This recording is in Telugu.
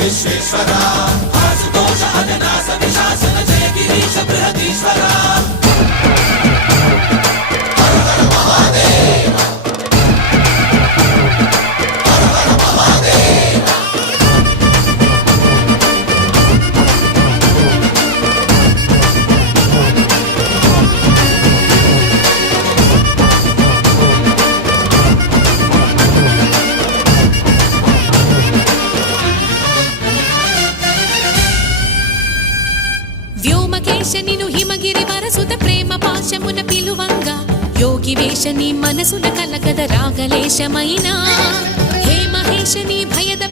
విశ్వేశ్వర ఆశుతోష అవినాశ విశాసన జయ గిరీశ బృహదీశ్వర హర హర మహాదేవ హర హర మహాదేవ వ్యోమకేశనిను హిమగిరి వరసుత ప్రేమ పాశమున పిలువంగా యోగి వేషని మనసున కలకద రాగలేశమైనా హే మహేశని భయద